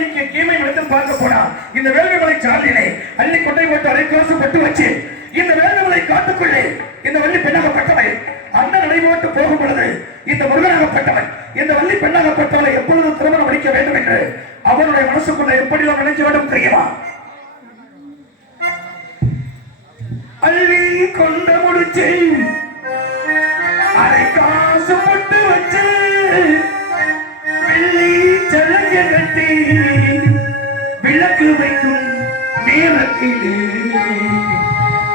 நன்மைக்கு தீமை விடுத்து பார்க்க போனா இந்த வேள்விமலை சார்பிலே அள்ளி கொண்டை போட்டு அரை கோசு பட்டு வச்சு இந்த வேள்விமலை காட்டுக்குள்ளே இந்த வள்ளி பெண்ணாகப்பட்டவள் அண்ணன் நடைபோட்டு போகும் பொழுது இந்த முருகனாகப்பட்டவன் இந்த வள்ளி பெண்ணாகப்பட்டவளை எப்பொழுது திருமணம் அளிக்க வேண்டும் என்று அவருடைய மனசுக்குள்ள எப்படிலாம் நினைச்சு வேண்டும் தெரியுமா? அள்ளி கொண்ட முடிச்சு அரை காசு போட்டு வச்சு வெள்ளி சலங்கை கட்டி விளக்கு வைக்கும் நேரத்திலே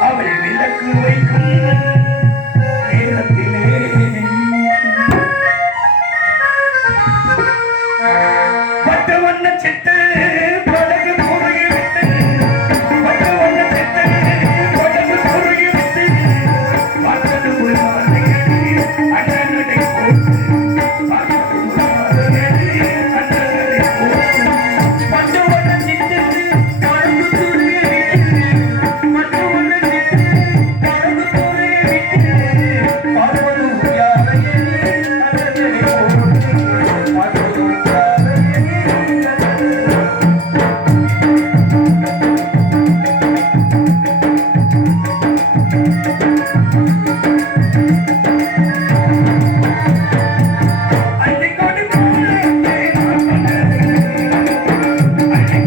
அவள் விளக்கு வைக்கும் நேரத்திலே பட்ட வண்ண சிட்டு படகு முறையை விட்டு பட்ட வண்ண சிட்டு படகு முறையை விட்டு பார்த்தது முழுவதை அண்ணனை போட்டு பார்த்தது முழுவதை அண்ணனை போட்டு பட்ட வண்ண சிட்டு படகு முறையை விட்டு பட்ட வண்ண சிட்டு படகு முறையை விட்டு பார்வது யாரையே அண்ணனை போட்டு பார்வது அள்ளி கொடி போலே நான் பண்ணது அள்ளி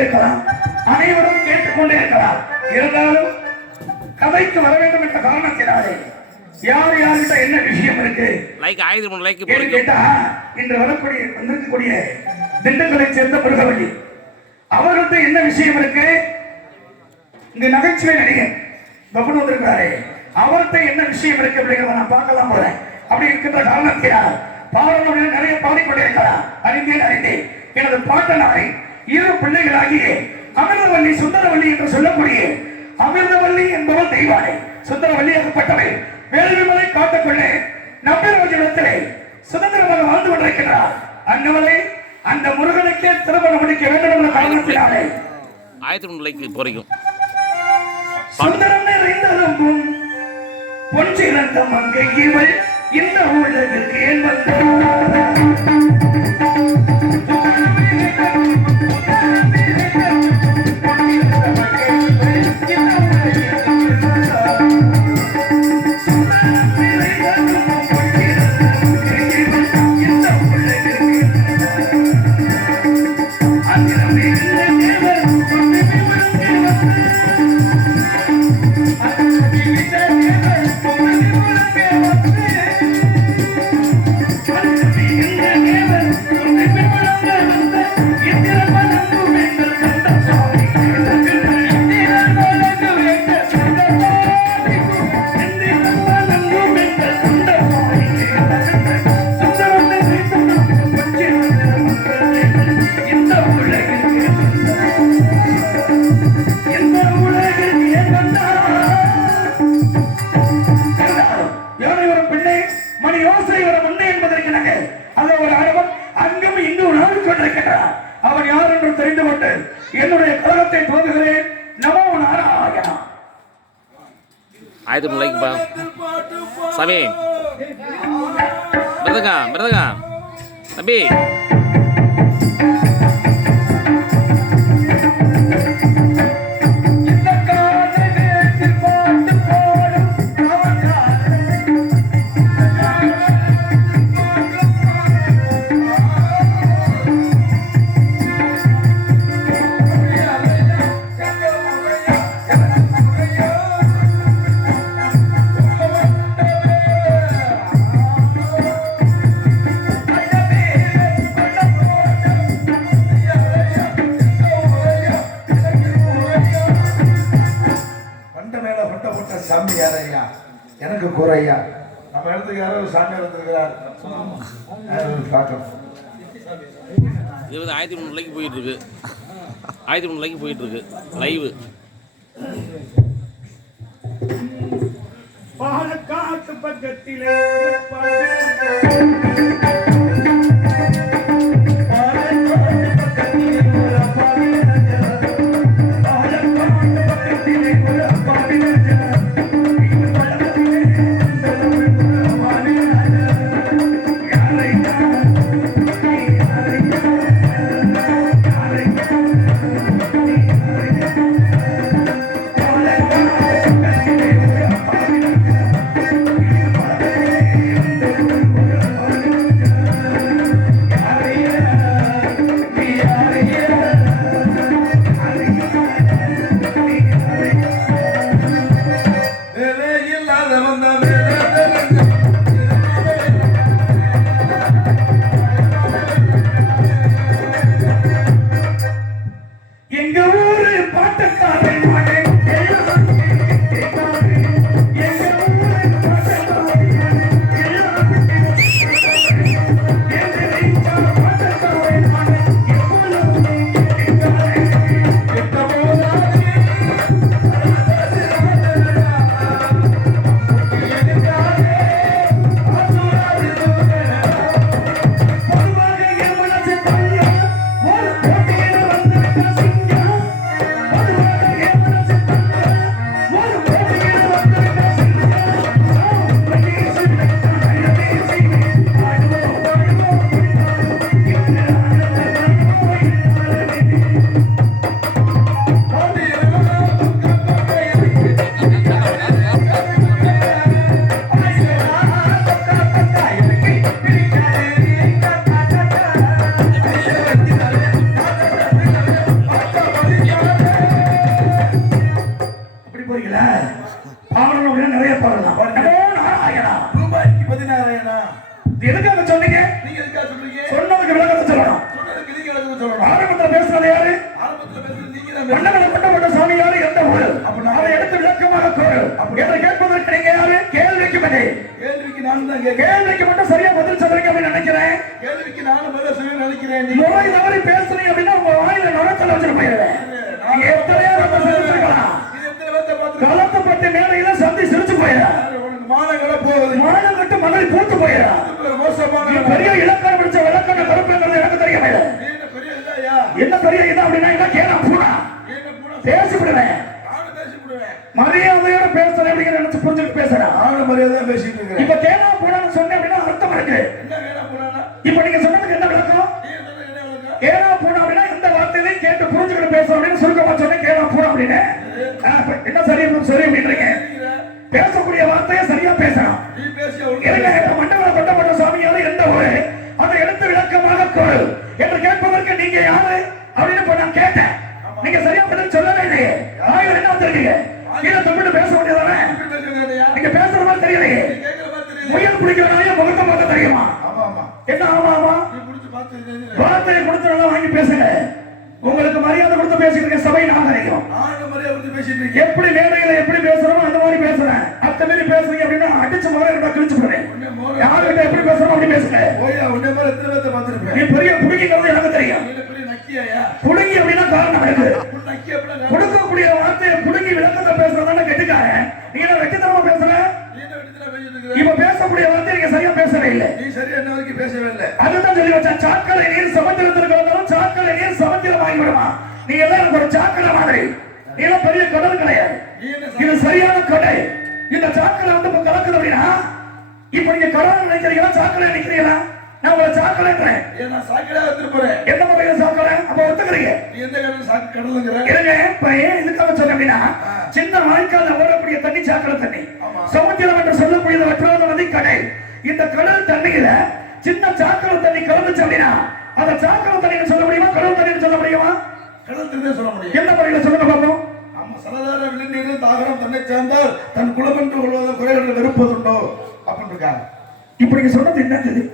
இருக்கலாம், அனைவரும் கேட்டுக்கொண்டே இருக்கலாம். இருந்தாலும் கதைக்கு வர வேண்டும் என்ற காரணத்தினாலே யார் யார்கிட்ட என்ன விஷயம் இருக்கு கேட்டா, இன்று வந்திருக்கக்கூடிய திண்டுக்கலை சேர்ந்த முருகவள்ளி அவர்கள்ட்ட என்ன விஷயம் இருக்கு, இந்த நகைச்சுவை நடிகர் பபுன் வந்திருக்கிறாரே அவர்கிட்ட என்ன விஷயம் இருக்கு அப்படிங்கிறத நான் பார்க்கலாம் போறேன். அப்படி இருக்கின்ற காரணத்தினால் பாடல்கள் நிறைய பாடிக்கொண்டிருக்கலாம். அறிந்தேன் எனது பாட்டனாரை இரு பிள்ளைகளாகிய அமிர்தவல்லி சுந்தரவல்லி என்று சொல்லக்கூடிய அமிர்தவல்லி என்பவள் தெய்வானை, சுந்தரவல்லியாகப்பட்டவள் வேள்விமலை காட்டுக்குள்ளே நம்பிராஜிடத்திலே சுதந்திரமாக வாழ்ந்து கொண்டிருக்கிறார். அன்னவளை அந்த முருகனுக்கே திருமணம் முடிக்க வேண்டும் என்ற காரணத்தினாலே சுந்தரம் நிறைந்ததும் பொன்சிறந்த மங்கை இவள் இந்த உலகிற்கு ஏன் வந்தார். அவன் யார் என்று தெரிந்து கொண்டு என்னுடைய கழகத்தை துவங்குகிறேன். நமோ நாராயணா. ஆயிரத்தி லைக் பா சாமி மிருதங்க தம்பி சாமி யாரையா எனக்கு கூறையா, நம்ம இடத்துக்கு யாரோ சாமி இருந்திருக்கிறார். 1300 லைக் போயிட்டு இருக்கு, 1300 லைக் போயிட்டு இருக்கு லைவ். பாலக்காட்டு பக்கத்திலே நானும் கேட்கிறேன். கேள்விக்கு மட்டும் சரியா பதில் சொல்றீங்க அப்படின்னு நினைக்கிறேன். கேள்விக்கு நானும் பதில் சொல்ல நினைக்கிறேன். முறை தவறி பேசுறீங்க அப்படின்னா உங்க வாயில நுரத்தல வச்சுட்டு போயிடுவேன். நீங்க எத்தனையோ ரொம்ப சிரிச்சிருக்கலாம். இது எத்தனை பேர்த்த பார்த்து கலத்தப்பட்ட மேடையில சந்தி சிரிச்சு போயிடா. உனக்கு மானங்கள போகுது. மானம் கட்டு மகளிர் பூத்து போயிடா. ஒரு மோசமான நீ பெரிய இலக்கணம் பிடிச்ச விளக்கண கருப்புங்கிறது எனக்கு தெரியல. நீ என்ன பெரிய இதாயா? என்ன பெரிய இதா அப்படின்னா என்ன கேளா பூரா நீ என்ன கூட பேசிவிடுவேன். நானும் பேசிவிடுவேன். மரியாதையோட பேசுறேன் அப்படிங்கிற நினைச்சு புரிஞ்சுட்டு பேசுறேன். நானும் மரியாதையா பேசிட்டு இருக்கிறேன். இப்ப கேளா பூரான்னு சொன்னேன் அப்படின்னா அர்த்தம் இருக்கு. என்ன வேணா போறானா? இப்ப நீங்க சொன்னதுக்கு என்ன விளக்கம்? நீ சொன்னது என்ன விளக்கம்? கேளா பூரா அப்படின்னா இந்த வார்த்தையிலையும் கேட்டு புரிஞ்சுக்கிட்டு பேசுறோம் அப்படின்னு சுருக்கமா சொன்னேன். கேளா பூரா அப்படின்னு என்ன சரி சரி அப்படின்றீங்க. பேசக்கூடிய வார்த்தையை சரியா பேசணும். நீ பேசிய மண்டபம் கொண்டப்பட்ட சாமியால எந்த ஊரு அதை எடுத்து விளக்கமாக கோரு என்று கேட்பதற்கு நீங்க யாரு அப்படின்னு இப்ப நான் கேட்டேன். நீங்க சரியா பதில் சொல்லவே இல்லையே. ஆயிரம் என்ன வந்திருக்கீங்க? கீழே தொப்பிட்டு பேச வேண்டியதானே? நீங்க பேசுற மாதிரி தெரியலையே. முயல் குடிக்கிறனாலே முகத்தை பார்க்க தெரியுமா? என்ன ஆமா ஆமா வார்த்தையை கொடுத்து நல்லா வாங்கி பேசுங்க. உங்களுக்கு மரியாதை கொடுத்து பேசிட்டு சபை நாகரிகம். எப்படி மேடையில எப்படி பேசுறோமோ அந்த மாதிரி பேசுறேன். அத்த மாதிரி பேசுறீங்க அப்படின்னா அடிச்சு முறை கிழிச்சு போறேன். யாருக்கிட்ட எப்படி பேசுறோம் அப்படி பேசுங்க. நீ பெரிய புடுங்கிறது எனக்கு தெரியும். புடுங்கி அப்படின்னா காரணம் இருக்கு. கொடுக்கக்கூடிய வார்த்தையை புடுங்கி விளக்கத்தை பேசுறதான கெட்டுக்கார. நீங்க வெட்டித்தனமா பேசுற. இப்ப பேசக்கூடிய வார்த்தை நீங்க சரியா பேசவே இல்லை. நீ சரியா என்ன வரைக்கும் பேசவே இல்லை. அதுதான் சொல்லி வச்சா சாக்கடை நீர் சமுத்திரத்திற்கு வந்தாலும் சாக்கடை நீர் சமுத்திரம் ஆகிவிடுமா? நீ எல்லாம் எனக்கு ஒரு சாக்கடை மாதிரி. நீ எல்லாம் பெரிய கடல் கிடையாது. இது சரியான கடை. இந்த சாக்கடை வந்து இப்ப கலக்குது அப்படின்னா இப்ப நீங்க கடல் நினைக்கிறீங்களா சாக்கடை நினைக்கிறீங்களா? நான் உங்களை சாக்கடைன்றேன். நான் சாக்கடையா எடுத்துட்டு போறேன். எந்த முறையில சாக்கடை? அப்ப ஒத்துக்கிறீங்க. நீ எந்த கடல் சாக்கு கடலுங்கிற? இருங்க இப்ப ஏன் இதுக்காக சொல்ல அப்படின்னா சின்ன வாய்க்கால ஓடக்கூடிய தண்ணி சாக்கடை தண்ணி. சமுத்திரம் என்று சொல்லக்கூடியது வற்றாத நதி கடல். இந்த கடல் தண்ணியில சின்ன சாக்கடை தண்ணி கலந்துச்சு அப்படின்னா அந்த சாக்கடை தண்ணின்னு சொல்ல முடியுமா? கடல் தண்ணின்னு சொல்ல முடியுமா? கடல் தண்ணி சொல்ல முடியும். எந்த முறையில சொல்லுங்க பார்ப்போம். ஆமா சலதார விழுநீர் தாகரம் தன்னை சேர்ந்தால் தன் குலமென்று கொள்வதை குறைகளை வெறுப்பதுண்டோ அப்படின்னு இருக்காங்க. இப்ப நீங்க சொன்னது என்னது?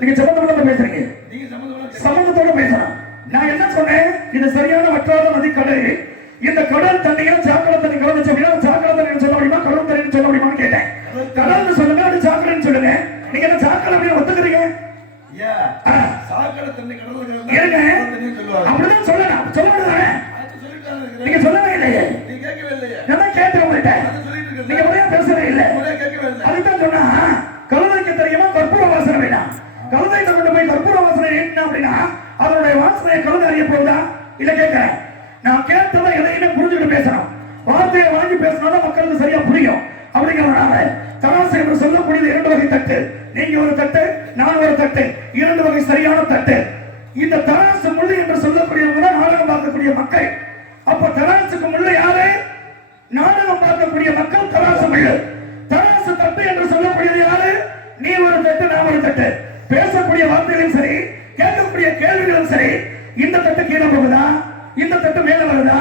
நீங்க சம்பந்தப்பட்ட பேசுறீங்க. நீங்க சம்பந்தத்தோட பேசணும். நான் என்ன சொன்னேன்? இது சரியான வற்றாத நதி கடல். இந்த கடல் தண்ணியும் சாக்கடை தண்ணி கலந்துச்சு அப்படின்னா சாக்கடை தண்ணின்னு சொல்ல முடியுமா? கடல் தண்ணின்னு சொல்ல முடியுமான்னு கேட்டேன். கடல்னு சொல்லுங்க, அது சாக்கடைன்னு சொல்லுங்க. நீங்க என்ன சாக்கடை அப்படின்னு ஒத்துக்கிறீங்க? சாக்கடை தண்ணி கடலுக்கு அப்படிதான் சொல்லலாம். சொல்ல முடியாதானே? நீங்க சொல்லவே இல்லையே. நீ கேட்கவே இல்லையே. நான் கேட்டேன் உங்கள்கிட்ட. நீங்க முறையா பேசவே இல்லை. கேட்கவே இல்லை. அதுதான் சொன்னா கழுதைக்கு தெரியுமா கற்பூர வாசனை வேண்டாம். கழுதைக்கு கொண்டு போய் கற்பூர வாசனை என்ன அப்படின்னா அதனுடைய வாசனையை கழுதை அறிய போகுதா? இல்ல கேட்கிறேன். நான் கேட்டதை எதையுமே புரிஞ்சுட்டு பேசணும். வார்த்தையை வாங்கி பேசினாதான் மக்களுக்கு சரியா புரியும். அப்படிங்கிறதுனால தராசு என்று சொல்லக்கூடியது இரண்டு வகை தட்டு. நீங்க ஒரு தட்டு, நான் ஒரு தட்டு, இரண்டு வகை சரியான தட்டு. இந்த தராசு முள்ளு என்று சொல்லக்கூடியவங்க தான் நாடகம் பார்க்கக்கூடிய மக்கள். அப்ப தராசுக்கு முள்ளு யாரு? நாடகம் பார்க்கக்கூடிய மக்கள் தராசு முள்ளு. தராசு தட்டு என்று சொல்லக்கூடியது யாரு? நீ ஒரு தட்டு, நான் ஒரு தட்டு. பேசக்கூடிய வார்த்தைகளும் சரி, கேட்கக்கூடிய கேள்விகளும் சரி. இந்த தட்டு கீழே போகுதா? இந்த தட்டு மேல வருதா?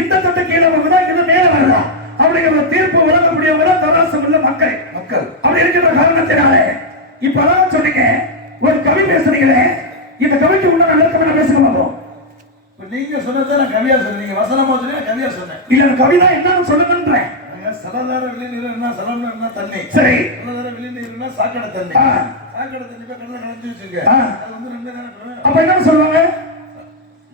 இந்த தட்டு கீழே போகுதா? இது மேல வருதா? அப்படிங்கிற தீர்ப்பு வழங்கக்கூடியவங்க தான் தராசு உள்ள மக்கள். அப்படி இருக்கிற காரணத்தினால இப்ப அழகா சொன்னீங்க. ஒரு கவி பேசுறீங்களே, இந்த கவிக்கு உள்ள விளக்கம் என்ன பேசுங்க பார்ப்போம். நீங்க சொன்னதை நான் கவியா சொன்னீங்க. வசனமா சொன்னீங்க, கவியா சொன்னேன். இல்ல கவிதா என்னன்னு சொல்லுங்கன்றேன். சலதார விழுநீர்னா சலம்னா தண்ணி. சரி. சலதார விழுநீர்னா சாக்கடை தண்ணி. சாக்கடை தண்ணி போய் கடல்ல கலந்து வச்சுங்க. அது வந்து ரெண்டு தானே. அப்ப என்ன சொல்லுவாங்க?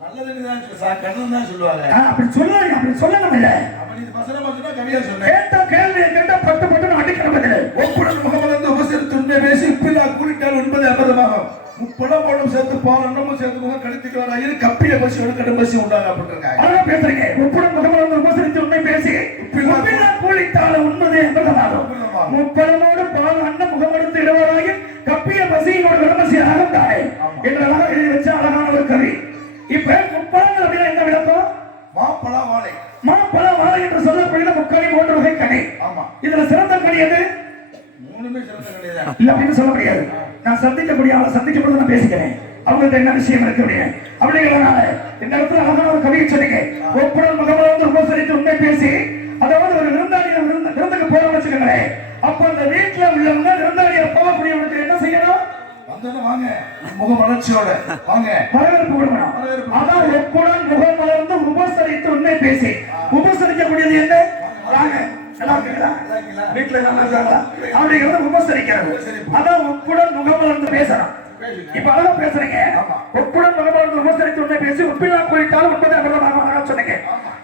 நல்ல தண்ணி தான் கடல் தான் சொல்லுவாங்க. அப்படி சொல்லுவாங்க. அப்படி சொல்லணும் இல்ல. அப்ப நீ வசனமா சொன்னா கவியா சொன்னேன். கேட்ட கேள்வியை கேட்டா பட்டு பட்டு அடிக்கிற பதில். ஒப்புடன் முகமலர்ந்து உபசரித்து உண்மை பேசி உப்பில்லா கூறிட்டால் உண்பது அபதமாகும். முப்படம் போடும் சேர்த்து பால் அன்னமும் சேர்த்து முகம் கழித்துட்டு வர ஐயர் கப்பிய பசி கடும் பசி உண்டாங்க அப்படின்றாங்க. அழகா பேசுறீங்க. ஒப்புடன் முகமலர்ந்து உபசரித்து உண்மை பேசி உப்பில்லா கூறிட்டால் உண்பது அபதமாகும். முப்படமோடு பால் அன்னம் முகமடுத்து இடுவாராகி கப்பிய பசியோட விடமசி ஆகந்தாய் என்று அழகா எழுதி வச்ச அழகான ஒரு கவி. இப்ப முப்படங்கள் அப்படின்னா என்ன விளக்கம்? மாப்பழா வாழை. மாப்பழா வாழை என்று சொல்லக்கூடிய முக்கணி மூன்று வகை கனி. ஆமா. இதுல சிறந்த கனி எது? மூணுமே சிறந்த கனி தான். இல்ல அப்படின்னு சொல்ல முடியாது. நான் சந்திக்கக்கூடிய ஆளை சந்திக்கப்படுது நான் பேசிக்கிறேன். அவங்கள்ட்ட என்ன விஷயம் இருக்கு அப்படின்னு. அப்படிங்கிறதுனால இந்த இடத்துல அழகான ஒரு கவியை சொன்னீங்க. ஒப்புடன் முகமலர்ந்து உபசரித்து உண்மை பேசி, அதாவது ஒரு விருந்துக்கு போற வச்சுக்கோங்களேன். அப்ப அந்த வீட்டுல உள்ளவங்க விருந்தாளியை போகக்கூடியவங்களுக்கு என்ன செய்யணும்? வாங்க முக மலர்ச்சியோட வாங்க வரவேற்பு கொடுக்கணும். அதான் ஒப்புடன் முகம் மலர்ந்து உபசரித்து உண்மை பேசி. உபசரிக்கக்கூடியது என்ன? வாங்க நல்லா இருக்கீங்களா? நல்லா இருக்கீங்களா? வீட்டுல நல்லா இருக்காங்களா? அப்படிங்கிறத உபசரிக்கிறது. அதான் உப்புடன் முகமலர்ந்து பேசணும். இப்ப அழகா பேசுறீங்க. உப்புடன் முகமலர்ந்து உபசரித்து உடனே பேசி உப்பில்லா குறித்தாலும் உண்பதை அமிர்தமாக சொன்னீங்க.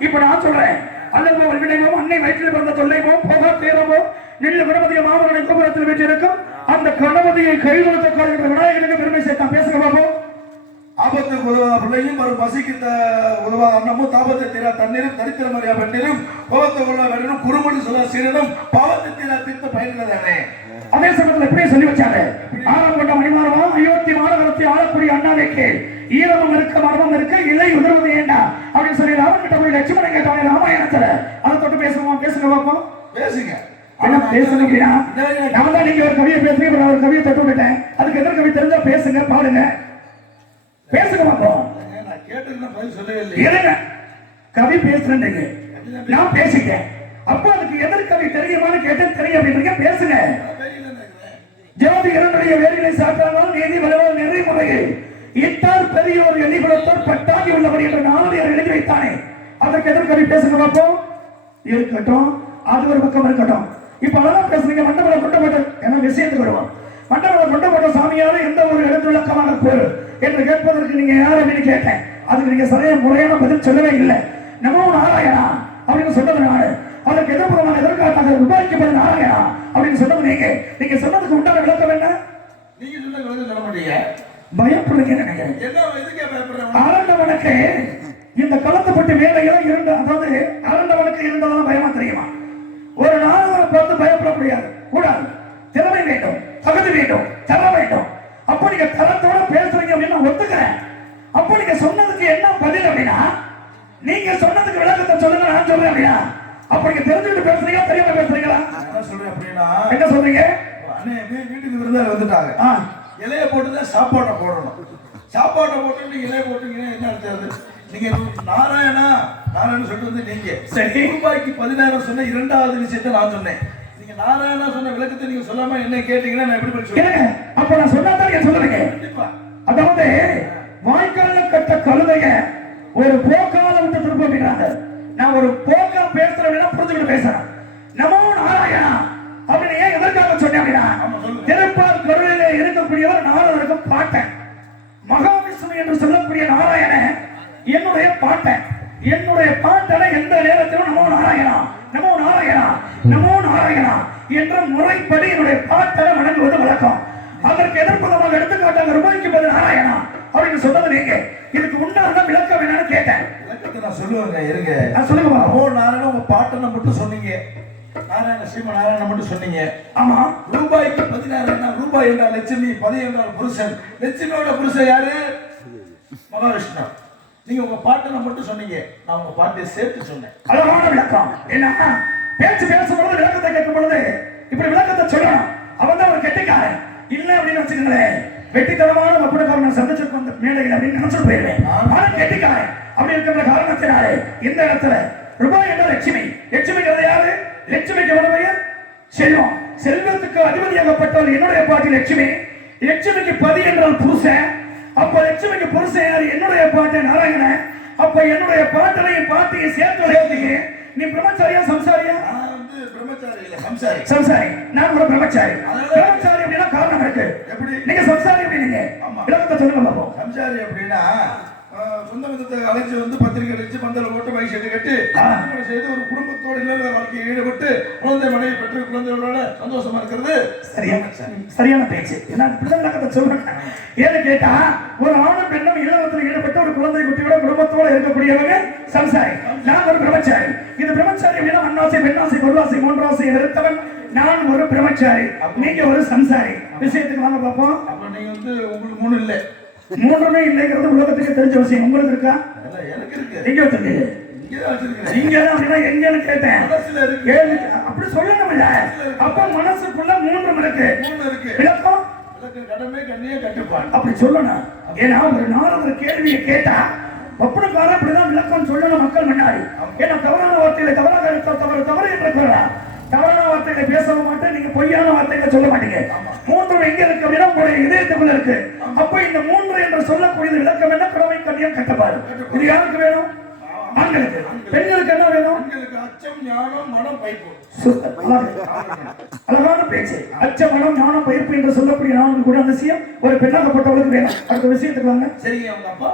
இப்ப நான் சொல்றேன், அல்லது ஒரு வினைவோ அன்னை வயிற்றில் பிறந்த தொல்லைவோ போகா தேரவோ நெல்லு கணபதிய மாமரனை கோபுரத்தில் வீட்டிருக்கும் அந்த கணபதியை கை கொடுத்த காலத்தில் விநாயகனுக்கு பெருமை சேர்த்தான். பேசுங்க பாப்போம். ஆபத்துக்கு உதவாத பிள்ளையும் ஒரு பசிக்கு உதவாத அன்னமும் தாபத்தை தீரா தண்ணீரும் தரித்திரமறியா பெண்ணீரும் கோபத்தை கொள்ள வேணும் குறுமுடி சொல்ல சீரனும் பாவத்தை தீரா தீர்த்த பயனில்லை. அதே சமயத்தில் எப்படியே சொல்லி வச்சாங்க, ஆறாம் கொண்ட மணிமாரவா அயோத்தி மாநகரத்தை ஆளக்கூடிய அண்ணாவைக்கு ஈரமும் இருக்க மரமும் இருக்க இலை உதர்வது ஏண்டா அப்படின்னு சொல்லி ராமன்கிட்ட போய் லட்சுமணன் கேட்டாங்க ராமாயணத்துல. அதை தொட்டு பேசுவோம். பேசுங்க பாப்போம். பேசுங்க. என்ன பேசுறீங்க? நான் தான் நீங்க ஒரு கவியை பேசுறீங்க, ஒரு கவியை தொட்டு விட்டேன். அதுக்கு எதிர் கவி தெரிஞ்சா பேசுங்க, பாடுங்க. பேசுங்க பாப்போம். நான் கேட்டதுன்னா பதில் சொல்லவே இல்லை. இருங்க, கவி பேசுறேன், நான் பேசிட்டேன். அப்போ அதுக்கு எதிர் கவி தெரியுமான்னு கேட்டேன். தெரியும் அப்படின்றீங்க, பேசுங்க. ஜோதி இரண்டுடைய வேரிகளை சாப்பிட்டால் நீதி வளவால் நெறிமுறையை இட்டார் பெரியோர் எண்ணிக்குளத்தோர் பட்டாகி உள்ளவர் என்ற நாளையர் எழுதி வைத்தானே, அதற்கு எதிர்கவி பேசுங்க பார்ப்போம். இருக்கட்டும், அது ஒரு பக்கம் இருக்கட்டும். இப்ப அதான் பேசுறீங்க மண்டபம் கொண்டு போட்ட என்ன விஷயத்துக்கு வருவோம். மண்டபம் கொண்டு போட்ட சாமியார எந்த ஒரு எழுத்து விளக்கமான பொருள் என்று கேட்பதற்கு நீங்க யார் அப்படின்னு கேட்டேன். அதுக்கு நீங்க சரியான முறையான பதில் சொல்லவே இல்லை. நமோ நாராயணா அப்படின்னு சொன்னது நாடு. அதற்கு எதிர்ப்புறமான எதற்காக உபாய்க்கப்பட்ட நாராயணா அப்படின்னு சொன்னது நீங்க சொன்னதுக்கு உண்டான விளக்கம் என்ன? நீங்க சொன்ன விளக்கம் சொல்ல மாட்டீங்க. பயப்படுறீங்க நினைக்கிறேன். அரண்டவனுக்கு இந்த களத்துப்பட்டு வேலைகளும் இருந்த, அதாவது அரண்டவனுக்கு இருந்ததெல்லாம் பயமா தெரியுமா? ஒரு நாளை பார்த்து பயப்பட முடியாது, கூடாது. திறமை வேண்டும், தகுதி வேண்டும், தர வேண்டும். அப்போ நீங்க தரத்தோட பேசுறீங்க அப்படின்னு நான் ஒத்துக்கிறேன். அப்போ நீங்க சொன்னதுக்கு என்ன பதில் அப்படின்னா, நீங்க சொன்னதுக்கு விளக்கத்தை சொல்லுங்க, நான் சொல்றேன் அப்படின்னா. அப்ப நீங்க தெரிஞ்சுக்கிட்டு பேசுறீங்களா தெரியாம பேசுறீங்களா? என்ன சொல்றேன் அப்படின்னா, என்ன சொல்றீங்க? அண்ணே வீட்டுக்கு விருந்தாளி வந்துட்டாங்க, இலைய போட்டுதான் சாப்பாட்டை போடணும். சாப்பாட்டை போட்டு நீங்க இலைய போட்டீங்கன்னா என்ன அர்த்தம்? நீங்க நாராயணா நாராயணன் சொல்லிட்டு வந்து நீங்க சரி ரூபாய்க்கு 16 சொன்ன இரண்டாவது விஷயத்தை நான் சொன்னேன். நீங்க நாராயணா சொன்ன விளக்கத்தை நீங்க சொல்லாம என்ன கேட்டீங்கன்னா நான் எப்படி பண்ணி சொல்லுங்க? அப்ப நான் சொன்னாதான் நீங்க சொல்லுங்க. கண்டிப்பா. அதாவது வாய்க்கால கட்ட கழுதைய ஒரு போக்கால விட்டு திரும்ப அப்படிங்கிறாங்க. நான் ஒரு போக்கா பேசுறேன் புரிஞ்சுக்கிட்டு பேசுறேன். நமோ நாராயணா அப்படின்னு ஏன் எதற்காக சொன்னேன் அப்படின்னா, திருப்பார் கருவிலே இருக்கக்கூடியவர் நாரதருக்கு பாட்டன். மகாவிஷ்ணு என்று சொல்லக்கூடிய நாராயண என்னுடைய பாட்டன். என்னுடைய பாட்டனை எந்த நேரத்திலும் நமோ நாராயணா நமோ நாராயணா நமோ நாராயணா என்ற முறைப்படி என்னுடைய பாட்டனை வணங்குவது வழக்கம். அதற்கு எதிர்ப்பதமாக எடுத்துக்காட்டாங்க ரூபாய்க்கு பதில் நாராயணா அப்படின்னு சொன்னது நீங்க. இதுக்கு உண்டான விளக்கம் என்னன்னு கேட்டேன். விளக்கத்தை நான் சொல்லுவேங்க, இருங்க. நான் சொல்லுங்க. நமோ நாராயணா உங்க பாட்டனை மட்டும் சொன்னீங்க, நாராயண ஸ்ரீம நாராயணன் மட்டும் சொன்னீங்க. ஆமா. ரூபாய்க்கு 16 ரூபாய் என்றால் லட்சுமி, 10 என்றால் புருஷன். லட்சுமியோட புருஷன் யாரு? மகாவிஷ்ணு. நீங்க உங்க பாட்டனை மட்டும் சொன்னீங்க, நான் உங்க பாட்டை சேர்த்து சொன்னேன். அழகான விளக்கம். என்ன பேச்சு பேசும்போது விளக்கத்தை கேட்கும் பொழுது இப்படி விளக்கத்தை சொல்லணும். அவன் தான் ஒரு கெட்டிக்காரன். இல்ல அப்படின்னு வச்சுக்கோங்களேன், வெட்டித்தனமான ஒப்படைக்காரன் சந்திச்சிருக்க அந்த மேடையில் அப்படின்னு நினைச்சிட்டு போயிருவேன். ஆனா கெட்டிக்காரன் அப்படி இருக்கிற காரணத்தினாலே இந்த இடத்துல ரூபாய் என்ற லட்சுமி. லட்சுமிங்கிறது யாரு? லட்சுமிக்கு ஒரு பெயர் செல்வம். செல்வத்துக்கு அதிபதியாகப்பட்டவர் என்னுடைய பாட்டி லட்சுமி. லட்சுமிக்கு 10 என்றால் புருஷன். அப்ப லட்சுமிக்கு புருஷன் யாரு? என்னுடைய பாட்டு நாராயணன். அப்ப என்னுடைய பாட்டனையும் பாட்டியை சேர்த்து நீ பிரம்மச்சாரியா சம்சாரியா? பிரம்மச்சாரி இல்ல, சம்சாரி. சம்சாரி. நான் ஒரு பிரம்மச்சாரி. பிரம்மச்சாரி அப்படின்னா காரணம் இருக்கு. எப்படி நீங்க சம்சாரி அப்படின்னீங்க? விளக்கத்தை சொல்லுங்க பாப்போம். சம்சாரி அப்படின்னா சொந்த விதத்தை அழைச்சி வந்து பத்திரிகை அடிச்சு பந்தல போட்டு மைக் செட்டு கட்டி செய்து ஒரு குடும்பத்தோடு இல்ல வாழ்க்கையை ஈடுபட்டு குழந்தை மனைவி பெற்று குழந்தைகளோட சந்தோஷமா இருக்கிறது சரியான பேச்சு. ஏன்னா விளக்கத்தை சொல்றேன். ஏன்னு கேட்டா, ஒரு ஆணும் பெண்ணும் இல்லறத்தில் ஈடுபட்டு ஒரு குழந்தை குட்டியோட குடும்பத்தோட இருக்கக்கூடியவங்க சம்சாரி. நான் ஒரு பிரம்மச்சாரி. இந்த பிரம்மச்சாரி அப்படின்னா அண்ணாசை பெண்ணாசை பொருளாசை மூன்றாசை எதிர்த்தவன் நான் ஒரு பிரம்மச்சாரி, நீங்க ஒரு சம்சாரி. விஷயத்துக்கு வாங்க பார்ப்போம். அப்ப நீங்க வந்து உங்களுக்கு 3 இல்லை, 3மே இல்லைங்கிறது உலகத்துக்கு தெரிஞ்ச விஷயம். உங்களுக்கு இருக்கா? எனக்கு இருக்கு. எங்க வச்சிருக்கீங்க? இங்க அப்படின்னா எங்கன்னு கேட்டேன். அப்படி சொல்லணும்ல. அப்ப மனசுக்குள்ள 3 இருக்கு. விளக்கம் கடமை கண்ணியே கட்டுப்பாடு அப்படி சொல்லணும். ஏன்னா ஒரு நாரதர் கேள்வியை கேட்டா ஒப்பனக்கார அப்படிதான் விளக்கம் சொல்லணும் மக்கள் முன்னாடி. ஏன்னா தவறான வார்த்தையில தவறு என்று சொல்லலாம். தவறான வார்த்தைகளை பேசவும் மாட்டேன், நீங்க பொய்யான வார்த்தைகளை சொல்ல மாட்டீங்க. 3 எங்க இருக்கு அப்படின்னா உங்களுடைய இதயத்துக்குள்ள இருக்கு. அப்ப இந்த 3 என்று சொல்லக்கூடிய விளக்கம் என்ன? கடமை கண்ணியம் கட்டுப்பாடு. இது யாருக்கு வேணும்? ஆண்களுக்கு. பெண்களுக்கு என்ன வேணும்? பெண்களுக்கு அச்சம் அச்சம் ஞானம் மனம் பைப்பு. சூப்பர். அழகான பேச்சு. அச்சம் மனம் ஞானம் பயிர்ப்பு என்று சொல்லக்கூடிய நான்கு கூட விஷயம் ஒரு பெண்ணாகப்பட்டவளுக்கு வேணும். அடுத்த விஷயத்துக்கு வாங்க. சரிங்க. உங்க அப்பா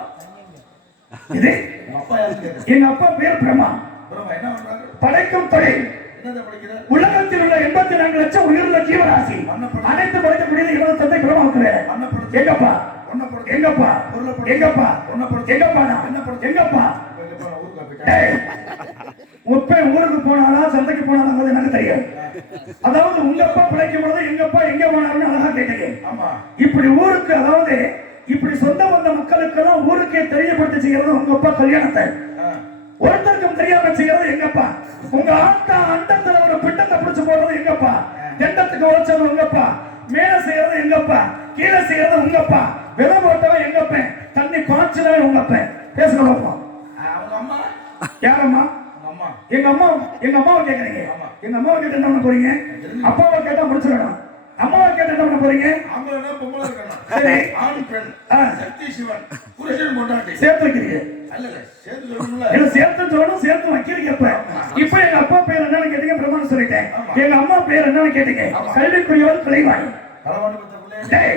இது உங்க அப்பா யாருன்னு கேட்குறேன். எங்க அப்பா பேர் பிரம்மா. பிரம்மா என்ன பண்றாரு? படைக்கும் தொழில். என்னதை படிக்கிறார்? உலகத்தில் உள்ள 84 லட்சம் உயிருள்ள ஜீவராசி அனைத்து படைக்கக்கூடியது இவரது தந்தை பிரம்மாவுக்கு வேலை. எங்கப்பா எங்கப்பா எங்கப்பா எங்கப்பா எங்கப்பா முப்பை ஊருக்கு போனாரா சந்தைக்கு போனாலும் எனக்கு தெரியாது. அதாவது உங்க அப்பா பிழைக்கும் பொழுது எங்கப்பா எங்க போனாருன்னு அழகா கேட்டீங்க. இப்படி ஊருக்கு அதாவது இப்படி சொந்த வந்த மக்களுக்கெல்லாம் ஊருக்கே தெரியப்படுத்தி செய்யறது உங்க அப்பா கல்யாணத்தை ஒருத்தருக்கும் தெரியாம செய்யறது எங்கப்பா. உங்க ஆத்தா அண்டத்துல ஒரு பிண்டத்தை பிடிச்சு போடுறது எங்கப்பா. கண்டத்துக்கு உழைச்சது உங்கப்பா. மேல செய்யறது எங்கப்பா. கீழே செய்யறது உங்கப்பா. விதை போட்டவன் எங்கப்ப. தண்ணி பாய்ச்சலவே உங்கப்ப. பேசுங்க பாப்போம். அவங்க அம்மா யாரம்மா? அம்மா. எங்க அம்மாவை கேக்குறீங்க. எங்க அம்மாவை கேட்டு என்ன பண்ண போறீங்க? அப்பாவை கேட்டா முடிச்சிடணும். அம்மாவை கேட்டு என்ன பண்ண போறீங்க? ஆம்பளைனா பொம்பளை இருக்கணும். சரி. ஆண் பெண் சக்தி சிவன் புருஷன் பொண்டாட்டி சேர்த்து வைக்கிறீங்க. அல்ல சேர்த்து சொல்லணும்ல. இல்ல சேர்த்து சொல்லணும். சேர்த்து வைக்கிறீங்க. இப்ப எங்க அப்பா பேர் என்னன்னு கேட்டீங்க. பிரமாணம் சொல்லிட்டேன். எங்க அம்மா பேர் என்னன்னு கேட்டீங்க. கல்விக்குரியவர் கலைவாணி. கலவாணி பத்த பிள்ளை.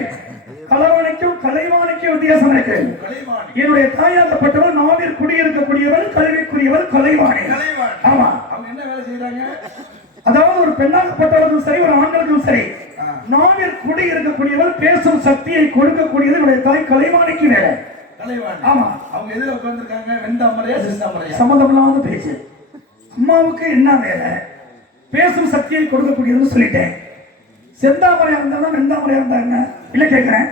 கலவாணிக்கும் கலைவாணிக்கும் வித்தியாசம் இருக்கு. கலைவாணி. என்னுடைய தாயாகப்பட்டவர் நாவில் குடியிருக்கக்கூடியவர் கல்விக்குரியவர் கலைவாணி. கலைவாணி. ஆமா. அவங்க என்ன வேலை செய்யறாங்க? அதாவது ஒரு பெண்ணாகப்பட்டவர்களும் சரி ஒரு ஆண்களுக்கும் சரி நாவில் குடி இருக்கக்கூடியவர் பேசும் சக்தியை கொடுக்கக்கூடியது என்னுடைய தாய் கலைவாணிக்கு வேலை. கலைவாணி. ஆமா. அவங்க எதுல உட்கார்ந்துருக்காங்க? வெண்டாமரையா சிந்தாமரையா? சம்பந்தமில்லாத பேச்சு. அம்மாவுக்கு என்ன வேலை? பேசும் சக்தியை கொடுக்கக்கூடியதுன்னு சொல்லிட்டேன். செந்தாமரையா இருந்தாலும் வெந்தாமரையா இருந்தாங்க இல்ல கேட்கிறேன்.